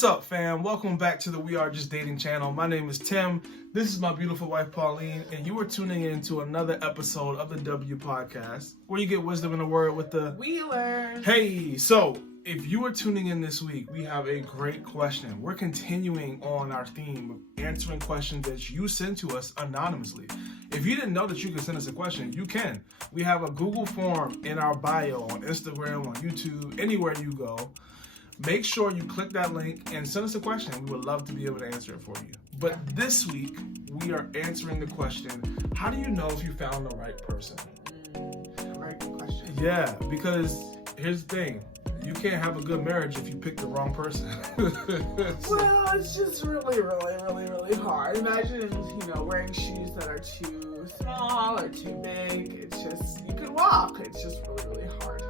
What's up, fam? Welcome back to the We Are Just Dating channel. My name is Tim. This is my beautiful wife, Pauline, and you are tuning in to another episode of the W Podcast, where you get wisdom in the word with the Wheelers. Hey, so if you are tuning in this week, we have a great question. We're continuing on our theme of answering questions that you send to us anonymously. If you didn't know that you can send us a question, you can. We have a Google form in our bio on Instagram, on YouTube, anywhere you go. Make sure you click that link and send us a question. We would love to be able to answer it for you. But this week, we are answering the question, how do you know if you found the right person? Right question. Yeah, because here's the thing. You can't have a good marriage if you pick the wrong person. Well, it's just really hard. Imagine, wearing shoes that are too small or too big. It's just, you can walk. It's just really hard.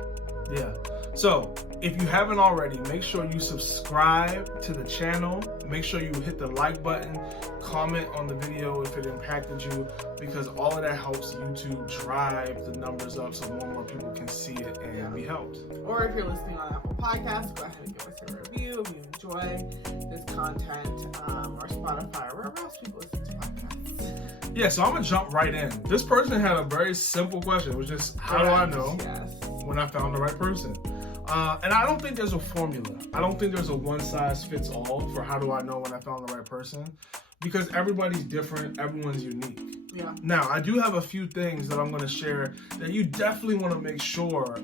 Yeah. So, if you haven't already, make sure you subscribe to the channel. Make sure you hit the like button, comment on the video if it impacted you, because all of that helps YouTube drive the numbers up so more and more people can see it and be helped. Or if you're listening on Apple Podcasts, go ahead and give us a review if you enjoy this content, or Spotify, or wherever else people listen to podcasts. Yeah, so I'm going to jump right in. This person had a very simple question, which is, how do I know when I found the right person? And I don't think there's a formula. I don't think there's a one-size-fits-all for how do I know when I found the right person, because everybody's different, everyone's unique. Yeah. Now, I do have a few things that I'm going to share that you definitely want to make sure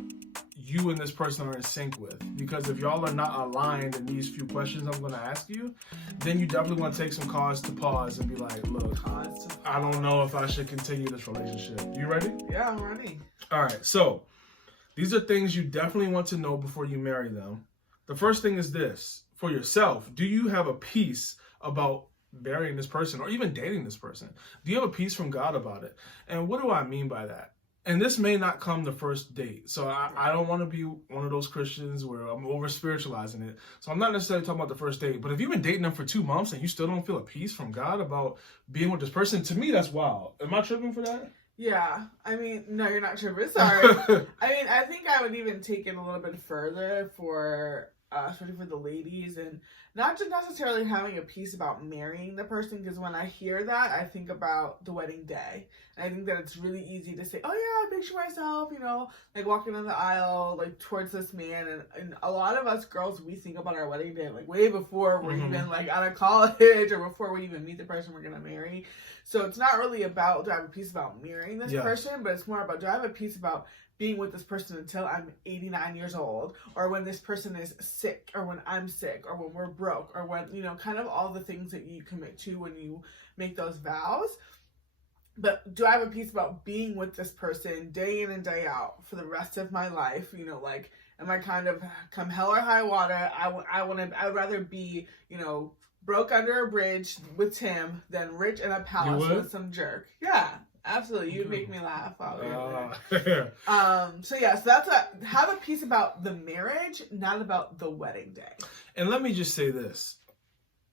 you and this person are in sync with, because if y'all are not aligned in these few questions I'm going to ask you, then you definitely want to take some cause to pause and be like, look, I don't know if I should continue this relationship. You ready? Yeah, I'm ready. All right, so these are things you definitely want to know before you marry them. The first thing is this. For yourself, do you have a peace about marrying this person or even dating this person? Do you have a peace from God about it? And what do I mean by that? And this may not come the first date. So I don't want to be one of those Christians where I'm over-spiritualizing it. So I'm not necessarily talking about the first date. But if you've been dating them for 2 months and you still don't feel a peace from God about being with this person, to me, that's wild. Am I tripping for that? Yeah, I mean, no, you're not tripping. Sorry. I mean, I think I would even take it a little bit further for, especially for the ladies, and not just necessarily having a peace about marrying the person, because when I hear that, I think about the wedding day. And I think that it's really easy to say, oh yeah, I picture myself, like walking down the aisle, like towards this man. And a lot of us girls, we think about our wedding day, like way before we're even like out of college or before we even meet the person we're going to marry. So it's not really about, do I have a peace about marrying this person, but it's more about, do I have a peace about being with this person until I'm 89 years old, or when this person is sick, or when I'm sick, or when we're broke, or when, kind of all the things that you commit to when you make those vows. But do I have a peace about being with this person day in and day out for the rest of my life? Like, am I kind of, come hell or high water, I'd rather be, broke under a bridge with Tim than rich in a palace with some jerk. Yeah, absolutely. You'd make me laugh. So that's have a piece about the marriage, not about the wedding day. And let me just say this.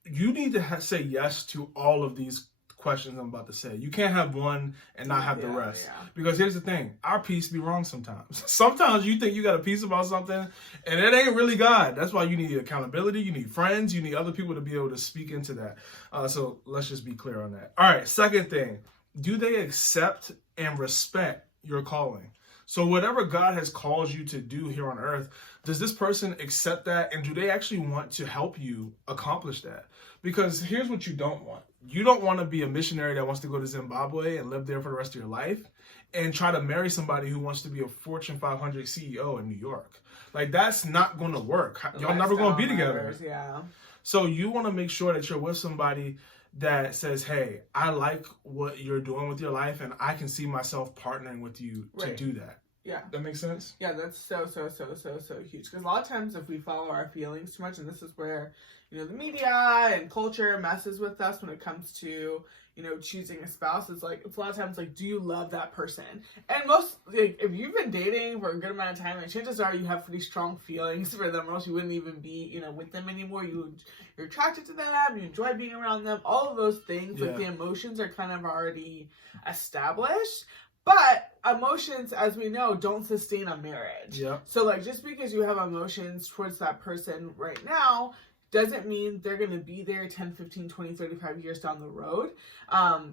You need to say yes to all of these questions I'm about to say. You can't have one and not have the rest. Yeah. Because here's the thing. Our peace be wrong sometimes. Sometimes you think you got a peace about something and it ain't really God. That's why you need accountability. You need friends. You need other people to be able to speak into that. So let's just be clear on that. All right. Second thing. Do they accept and respect your calling? So whatever God has called you to do here on earth, does this person accept that? And do they actually want to help you accomplish that? Because here's what you don't want. You don't want to be a missionary that wants to go to Zimbabwe and live there for the rest of your life and try to marry somebody who wants to be a Fortune 500 CEO in New York. Like, that's not going to work. Y'all never going to be together. Yeah. So you want to make sure that you're with somebody that says, hey, I like what you're doing with your life and I can see myself partnering with you to do that. Yeah. That makes sense? Yeah, that's so huge. Because a lot of times if we follow our feelings too much, and this is where, the media and culture messes with us when it comes to, choosing a spouse. It's a lot of times like, do you love that person? And if you've been dating for a good amount of time, then chances are you have pretty strong feelings for them, or else you wouldn't even be, with them anymore. You're attracted to them, you enjoy being around them, all of those things, like the emotions are kind of already established. But emotions, as we know, don't sustain a marriage. Yeah. So, just because you have emotions towards that person right now doesn't mean they're going to be there 10, 15, 20, 35 years down the road.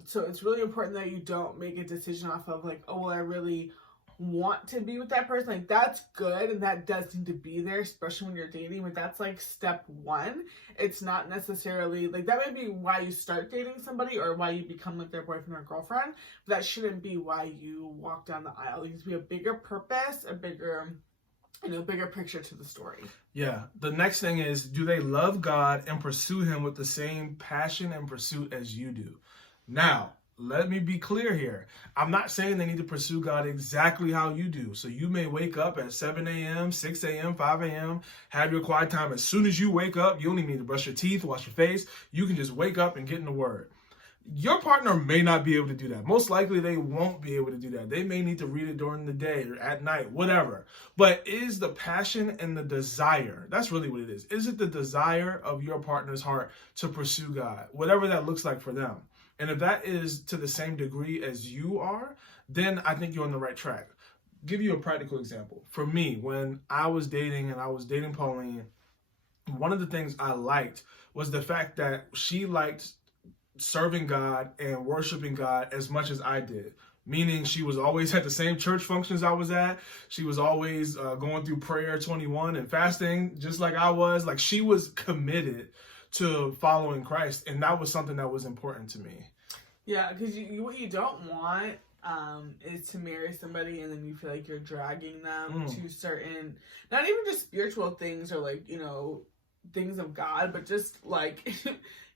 So it's really important that you don't make a decision off of like, oh, well, I really want to be with that person. Like, that's good, and that does need to be there, especially when you're dating, but that's like step one. It's not necessarily like, that may be why you start dating somebody or why you become like their boyfriend or girlfriend, but that shouldn't be why you walk down the aisle. There needs to be a bigger purpose, a bigger, bigger picture to the story. Yeah. The next thing is, do they love God and pursue him with the same passion and pursuit as you do? Now, let me be clear here. I'm not saying they need to pursue God exactly how you do. So you may wake up at 7 a.m., 6 a.m., 5 a.m., have your quiet time. As soon as you wake up, you don't even need to brush your teeth, wash your face. You can just wake up and get in the Word. Your partner may not be able to do that. Most likely they won't be able to do that. They may need to read it during the day or at night, whatever. But is the passion and the desire, that's really what it is. Is it the desire of your partner's heart to pursue God, whatever that looks like for them? And if that is to the same degree as you are, then I think you're on the right track. Give you a practical example. For me, when I was dating Pauline, one of the things I liked was the fact that she liked serving God and worshiping God as much as I did. Meaning she was always at the same church functions I was at. She was always going through prayer 21 and fasting just like I was. Like, she was committed to following Christ, and that was something that was important to me. Yeah, because what you don't want is to marry somebody and then you feel like you're dragging them to certain, not even just spiritual things or like, things of God, but just like,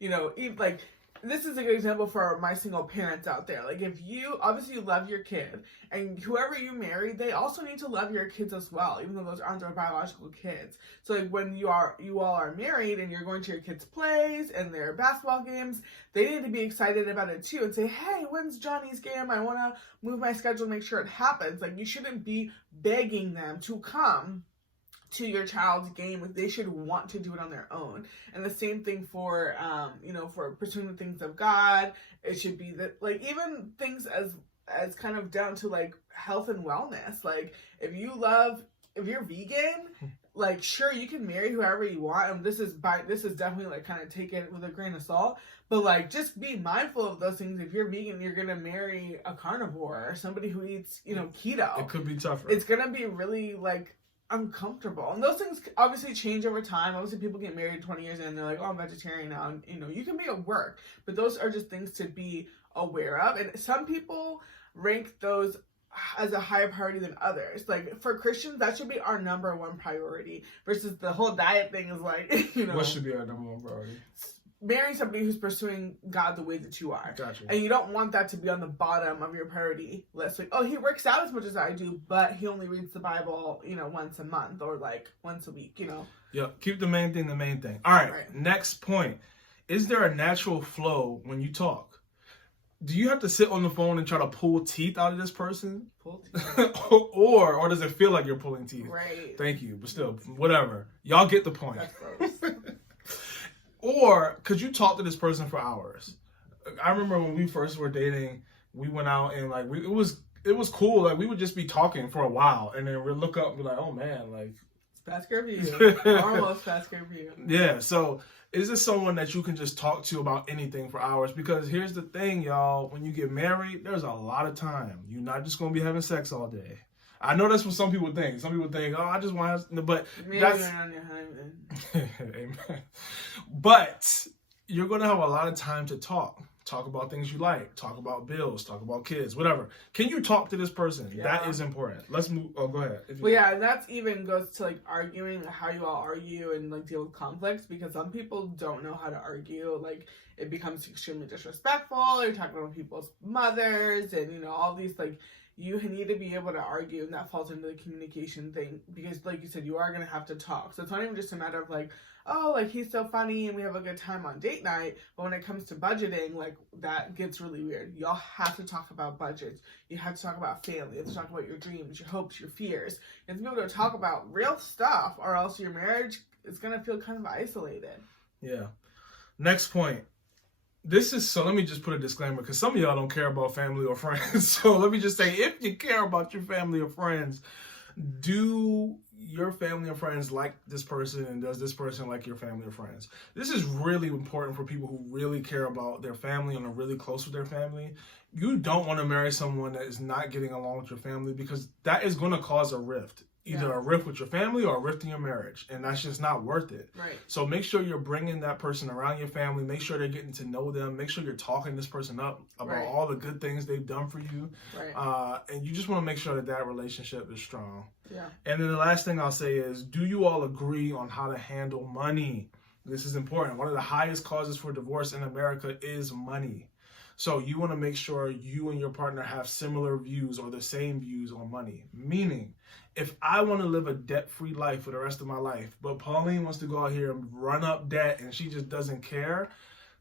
like, this is a good example for my single parents out there. Like, if you obviously love your kid, and whoever you marry, they also need to love your kids as well, even though those aren't their biological kids. So like, when you all are married and you're going to your kids' plays and their basketball games, they need to be excited about it too and say, hey, when's Johnny's game? I want to move my schedule, make sure it happens. Like, you shouldn't be begging them to come to your child's game. They should want to do it on their own. And the same thing for for pursuing the things of God. It should be that, like, even things as kind of down to like health and wellness. Like, if you're vegan, like, sure, you can marry whoever you want, and this is definitely like kind of take it with a grain of salt, but like, just be mindful of those things. If you're vegan, you're gonna marry a carnivore or somebody who eats keto. It could be tougher. It's gonna be really like uncomfortable, and those things obviously change over time. Obviously, people get married 20 years in and they're like, oh, I'm vegetarian now, and you can be at work, but those are just things to be aware of. And some people rank those as a higher priority than others. Like, for Christians, that should be our number one priority, versus the whole diet thing is like, what should be our number one priority? Marrying somebody who's pursuing God the way that you are. Gotcha. And you don't want that to be on the bottom of your priority list. Like, oh, he works out as much as I do, but he only reads the Bible, once a month or like once a week, Yeah, keep the main thing the main thing. All right. Next point. Is there a natural flow when you talk? Do you have to sit on the phone and try to pull teeth out of this person? Pull teeth. or does it feel like you're pulling teeth? Right. Thank you. But still, whatever. Y'all get the point. That's gross. Or could you talk to this person for hours? I remember when we first were dating, we went out and like it was cool. Like, we would just be talking for a while, and then we'd look up and be like, oh man, like, it's past curfew. Almost past curfew. Yeah. So is this someone that you can just talk to about anything for hours? Because here's the thing, y'all. When you get married, there's a lot of time. You're not just gonna be having sex all day. I know that's what some people think. Some people think, oh, I just want to, but maybe that's you're on your honeymoon. Amen. But you're going to have a lot of time to talk about things you like, talk about bills, talk about kids, whatever. Can you talk to this person? Yeah. That is important. Let's move. Oh, go ahead. Well, yeah, and that's even goes to like arguing, how you all argue and like deal with conflicts, because some people don't know how to argue. Like, it becomes extremely disrespectful. You're talking about people's mothers and, all these, like, you need to be able to argue, and that falls into the communication thing, because like you said, you are going to have to talk. So it's not even just a matter of like, oh, like, he's so funny and we have a good time on date night, but when it comes to budgeting, like, that gets really weird. Y'all have to talk about budgets. You have to talk about family. You have to talk about your dreams, your hopes, your fears. You have to be able to talk about real stuff, or else your marriage is going to feel kind of isolated. Yeah. Next point. So let me just put a disclaimer, because some of y'all don't care about family or friends. So let me just say, if you care about your family or friends, Do your family and friends like this person, and does this person like your family or friends? This is really important for people who really care about their family and are really close with their family. You don't want to marry someone that is not getting along with your family, because that is going to cause a rift. Either a rift with your family or a rift in your marriage, and that's just not worth it. Right. So make sure you're bringing that person around your family. Make sure they're getting to know them. Make sure you're talking this person up about all the good things they've done for you. Right. And you just want to make sure that that relationship is strong. Yeah. And then the last thing I'll say is, do you all agree on how to handle money? This is important. One of the highest causes for divorce in America is money. So you want to make sure you and your partner have similar views or the same views on money. Meaning, if I want to live a debt-free life for the rest of my life, but Pauline wants to go out here and run up debt and she just doesn't care,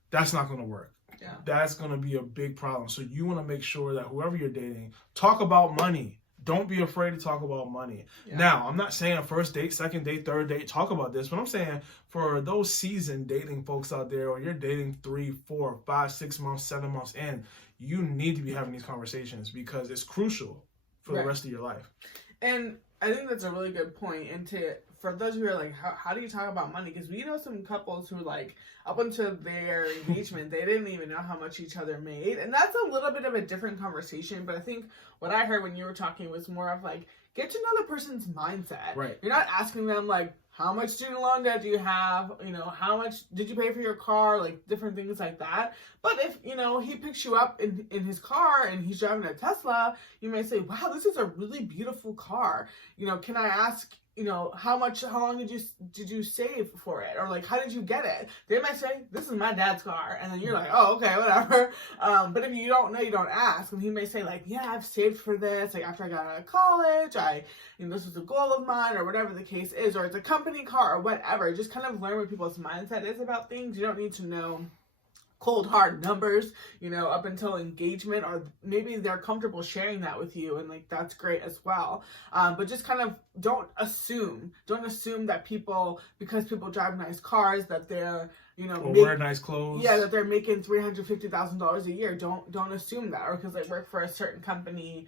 that's not going to work. Yeah. That's going to be a big problem. So you want to make sure that whoever you're dating, talk about money. Don't be afraid to talk about money. Yeah. Now, I'm not saying first date, second date, third date, talk about this, but I'm saying for those seasoned dating folks out there, or you're dating 3, 4, 5, 6 months, 7 months in, you need to be having these conversations, because it's crucial for the rest of your life. And I think that's a really good point. And for those who are like, how do you talk about money? Because we know some couples who, like, up until their engagement, they didn't even know how much each other made. And that's a little bit of a different conversation. But I think what I heard when you were talking was more of like, get to know the person's mindset. Right. You're not asking them like, how much student loan debt do you have? You know, how much did you pay for your car? Like, different things like that. But if, you know, he picks you up in his car and he's driving a Tesla, you may say, wow, this is a really beautiful car. You know, can I ask, you know, how long did you save for it? Or like, how did you get it? They might say, this is my dad's car. And then you're like, oh, okay, whatever. But if you don't know, you don't ask. And he may say like, yeah, I've saved for this. Like, after I got out of college, this was a goal of mine, or whatever the case is, or it's a company car or whatever. Just kind of learn what people's mindset is about things. You don't need to know cold hard numbers, you know, up until engagement, or maybe they're comfortable sharing that with you, and like that's great as well. But just kind of don't assume that because people drive nice cars, that they're, you know, wear nice clothes. Yeah, that they're making $350,000 a year. Don't assume that, or because they work for a certain company,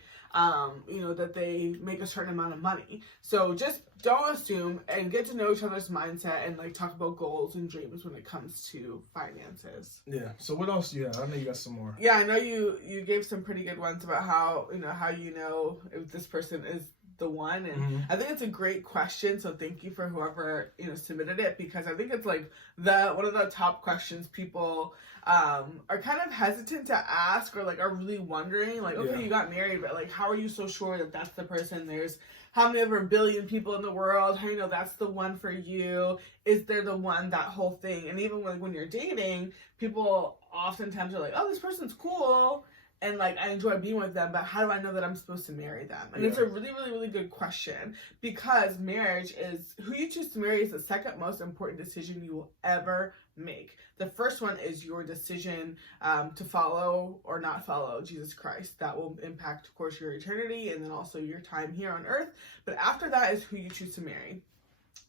you know, that they make a certain amount of money. So just don't assume, and get to know each other's mindset, and like talk about goals and dreams when it comes to finances. Yeah. So what else do you have? I know you got some more. Yeah, I know you gave some pretty good ones about how you know if this person is the one, and I think it's a great question, so thank you for whoever, you know, submitted it, because I think it's like one of the top questions people are kind of hesitant to ask, or like are really wondering, like, okay, you got married, but like, how are you so sure that that's the person? There's how many over 1 billion people in the world? How do you know that's the one for you? Is there the one? That whole thing. And even when you're dating, people oftentimes are like, oh, this person's cool, and like I enjoy being with them, but how do I know that I'm supposed to marry them? And it's a really, really, really good question, because marriage is, who you choose to marry is the second most important decision you will ever make. The first one is your decision to follow or not follow Jesus Christ. That will impact, of course, your eternity, and then also your time here on earth. But after that is who you choose to marry.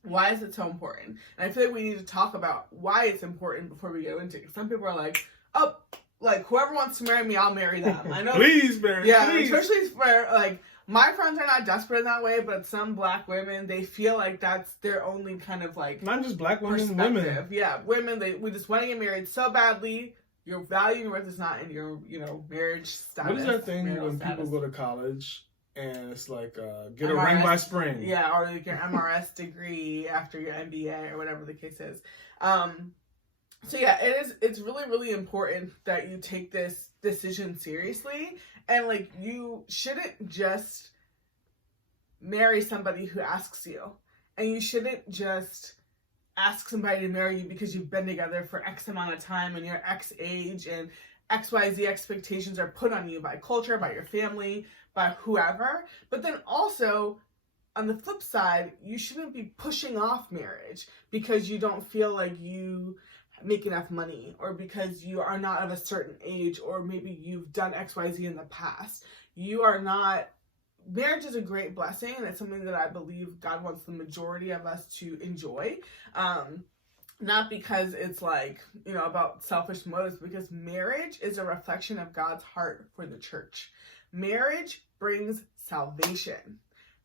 Why is it so important? And I feel like we need to talk about why it's important before we go into it. Some people are like, oh, like, whoever wants to marry me, I'll marry them. I know. Please marry. Yeah, please. Especially for like, my friends are not desperate in that way, but some black women, they feel like that's their only kind of like, not just black women, women. Yeah, women, we just want to get married so badly. Your value and worth is not in your, you know, marriage status. What is that thing when people go to college and it's like, get a ring by spring? Yeah, or like your MRS degree after your MBA or whatever the case is. So yeah, it's really, really important that you take this decision seriously, and like, you shouldn't just marry somebody who asks you, and you shouldn't just ask somebody to marry you because you've been together for X amount of time and you're X age, and XYZ expectations are put on you by culture, by your family, by whoever. But then also, on the flip side, you shouldn't be pushing off marriage because you don't feel like you make enough money, or because you are not of a certain age, or maybe you've done XYZ in the past. You are not. Marriage is a great blessing, and it's something that I believe God wants the majority of us to enjoy. Not because it's like, you know, about selfish motives, because marriage is a reflection of God's heart for the church. Marriage brings salvation.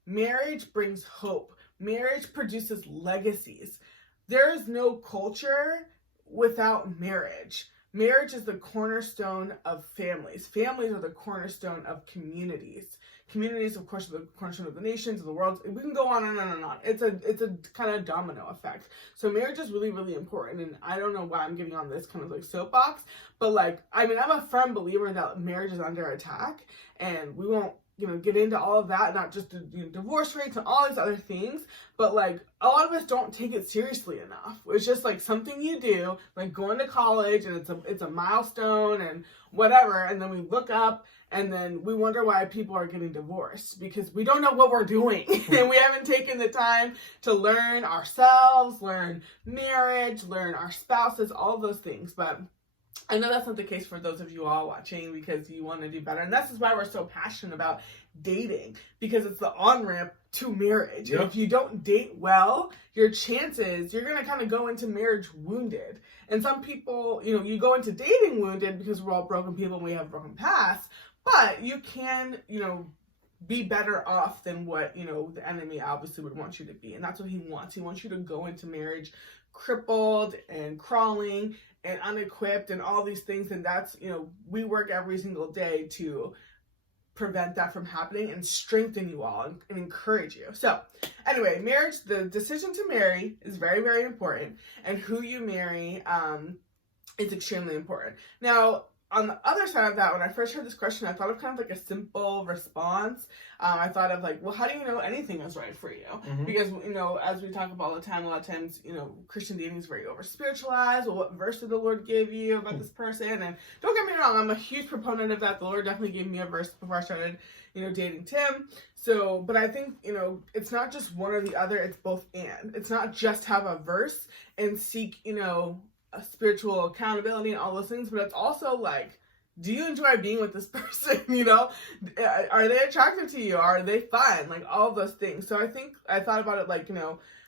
marriage brings hope. Marriage produces legacies. There is no culture without marriage. Marriage is the cornerstone of families. Families are the cornerstone of communities. Communities, of course, are the cornerstone of the nations, of the world. We can go on and on and on. It's a kind of domino effect. So marriage is really, really important. And I don't know why I'm getting on this kind of like soapbox, but like, I mean, I'm a firm believer that marriage is under attack, and we won't, get into all of that, not just the divorce rates and all these other things, but like a lot of us don't take it seriously enough. It's just like something you do, like going to college, and it's a milestone and whatever, and then we look up and then we wonder why people are getting divorced, because we don't know what we're doing and we haven't taken the time to learn ourselves, learn marriage, learn our spouses, all of those things. But I know that's not the case for those of you all watching, because you want to do better. And this is why we're so passionate about dating, because it's the on-ramp to marriage. Yep. And if you don't date well, your chances, you're going to kind of go into marriage wounded. And some people, you go into dating wounded because we're all broken people and we have broken pasts, but you can, be better off than what, the enemy obviously would want you to be. And that's what he wants. He wants you to go into marriage crippled and crawling and unequipped and all these things. And that's, we work every single day to prevent that from happening and strengthen you all and encourage you. So anyway, marriage, the decision to marry is very, very important. And who you marry is extremely important. Now, on the other side of that, when I first heard this question, I thought of kind of like a simple response. I thought of like, well, how do you know anything is right for you? Mm-hmm. Because, as we talk about all the time, a lot of times, Christian dating is very over-spiritualized. Well, what verse did the Lord give you about this person? And don't get me wrong, I'm a huge proponent of that. The Lord definitely gave me a verse before I started, dating Tim. So, but I think, it's not just one or the other, it's both and. It's not just have a verse and seek, a spiritual accountability and all those things, but it's also like, do you enjoy being with this person? Are they attractive to you? Are they fun? Like all of those things. So I thought about it like,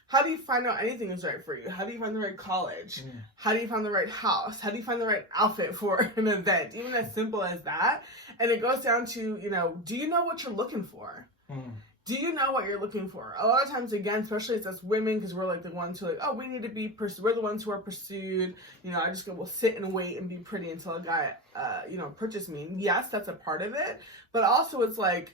how do you find out anything is right for you? How do you find the right college? How do you find the right house? How do you find the right outfit for an event? Even as simple as that. And it goes down to, do you know what you're looking for? Do you know what you're looking for? A lot of times, again, especially as us women, because we're like the ones who are like, oh, we need to be pursued. We're the ones who are pursued. I just will sit and wait and be pretty until a guy, approaches me. And yes, that's a part of it. But also it's like,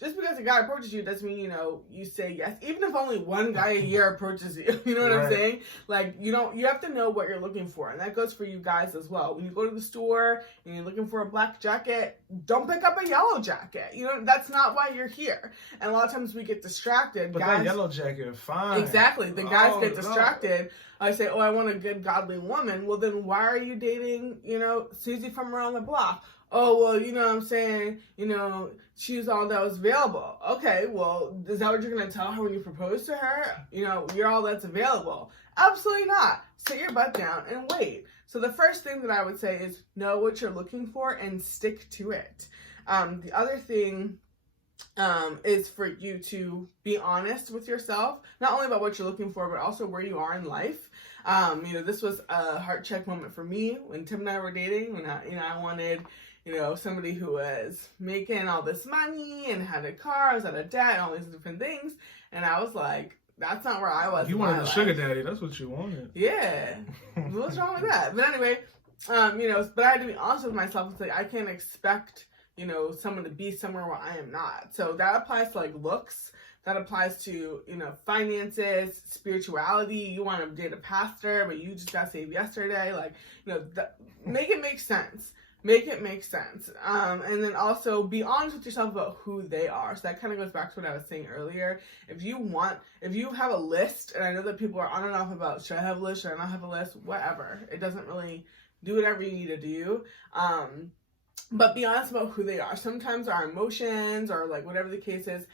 just because a guy approaches you doesn't mean, you say yes. Even if only one guy a year approaches you, you know what I'm saying? Like, you have to know what you're looking for. And that goes for you guys as well. When you go to the store and you're looking for a black jacket, don't pick up a yellow jacket. That's not why you're here. And a lot of times we get distracted. But that yellow jacket is fine. Exactly. The guys get distracted. I say, oh, I want a good, godly woman. Well, then why are you dating, Susie from around the block? Oh, well, you know what I'm saying? She's all that was available. Okay, well, is that what you're going to tell her when you propose to her? You're all that's available. Absolutely not. Sit your butt down and wait. So the first thing that I would say is know what you're looking for and stick to it. The other thing is for you to be honest with yourself, not only about what you're looking for, but also where you are in life. This was a heart check moment for me when Tim and I were dating, when I wanted, somebody who was making all this money and had a car, was out of debt, and all these different things. And I was like, that's not where I was. You wanted a sugar daddy. That's what you wanted. Yeah. What's wrong with that? But anyway, but I had to be honest with myself and say, I can't expect, someone to be somewhere where I am not. So that applies to like looks. That applies to, finances, spirituality. You want to date a pastor, but you just got saved yesterday. Like, make it make sense. Make it make sense. And then also be honest with yourself about who they are. So that kind of goes back to what I was saying earlier. If you have a list, and I know that people are on and off about, should I have a list? Should I not have a list? Whatever. It doesn't really do whatever you need to do. But be honest about who they are. Sometimes our emotions or like whatever the case is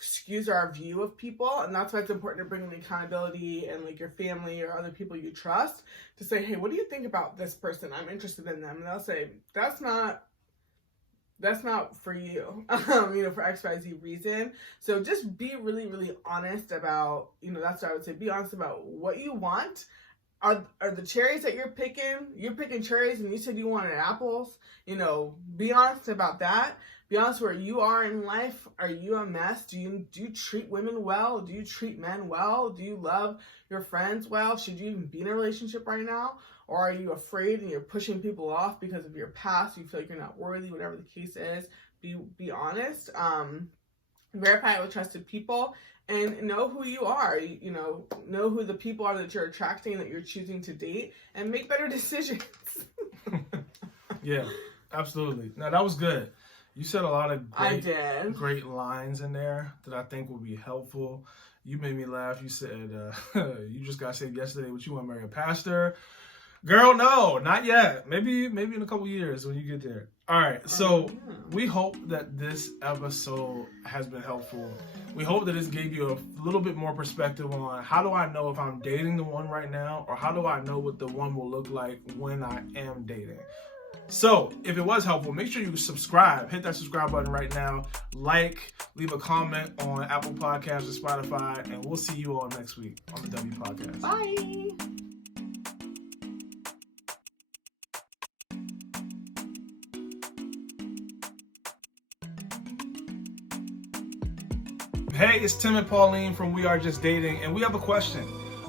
skews our view of people, and that's why it's important to bring in accountability and like your family or other people you trust to say, hey, what do you think about this person? I'm interested in them. And they'll say, that's not for you, for XYZ reason. So just be really, really honest about, that's what I would say. Be honest about what you want. Are the cherries that you're picking cherries and you said you wanted apples, be honest about that. be honest where you are in life. Are you a mess? Do you treat women well? Do you treat men well? Do you love your friends well? Should you even be in a relationship right now? Or are you afraid and you're pushing people off because of your past? You feel like you're not worthy, whatever the case is. Be honest. Verify it with trusted people. And know who you are, know who the people are that you're attracting, that you're choosing to date, and make better decisions. Yeah, absolutely. Now, that was good. You said a lot of great lines in there that I think will be helpful. You made me laugh. You said, you just got saved yesterday, but you want to marry a pastor. Girl, no, not yet. Maybe in a couple years when you get there. All right, so we hope that this episode has been helpful. We hope that this gave you a little bit more perspective on how do I know if I'm dating the one right now, or how do I know what the one will look like when I am dating. So, if it was helpful, make sure you subscribe. Hit that subscribe button right now. Like, leave a comment on Apple Podcasts or Spotify, and we'll see you all next week on the W Podcast. Bye. Hey, it's Tim and Pauline from We Are Just Dating, and we have a question.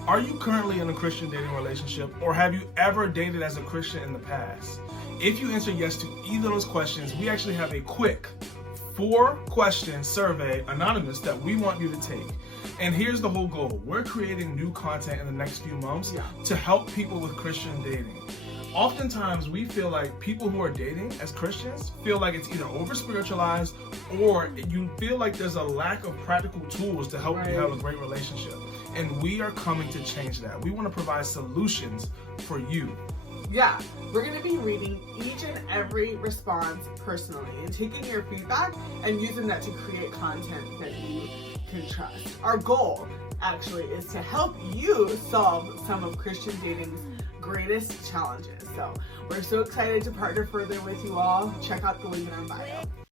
Are you currently in a Christian dating relationship, or have you ever dated as a Christian in the past? If you answer yes to either of those questions, we actually have a quick 4-question survey, anonymous, that we want you to take. And here's the whole goal. We're creating new content in the next few months to help people with Christian dating. Oftentimes, we feel like people who are dating as Christians feel like it's either over-spiritualized or you feel like there's a lack of practical tools to help you have a great relationship. And we are coming to change that. We want to provide solutions for you. Yeah, we're going to be reading each and every response personally and taking your feedback and using that to create content that you can trust. Our goal, actually, is to help you solve some of Christian dating's greatest challenges. So we're so excited to partner further with you all. Check out the link in our bio.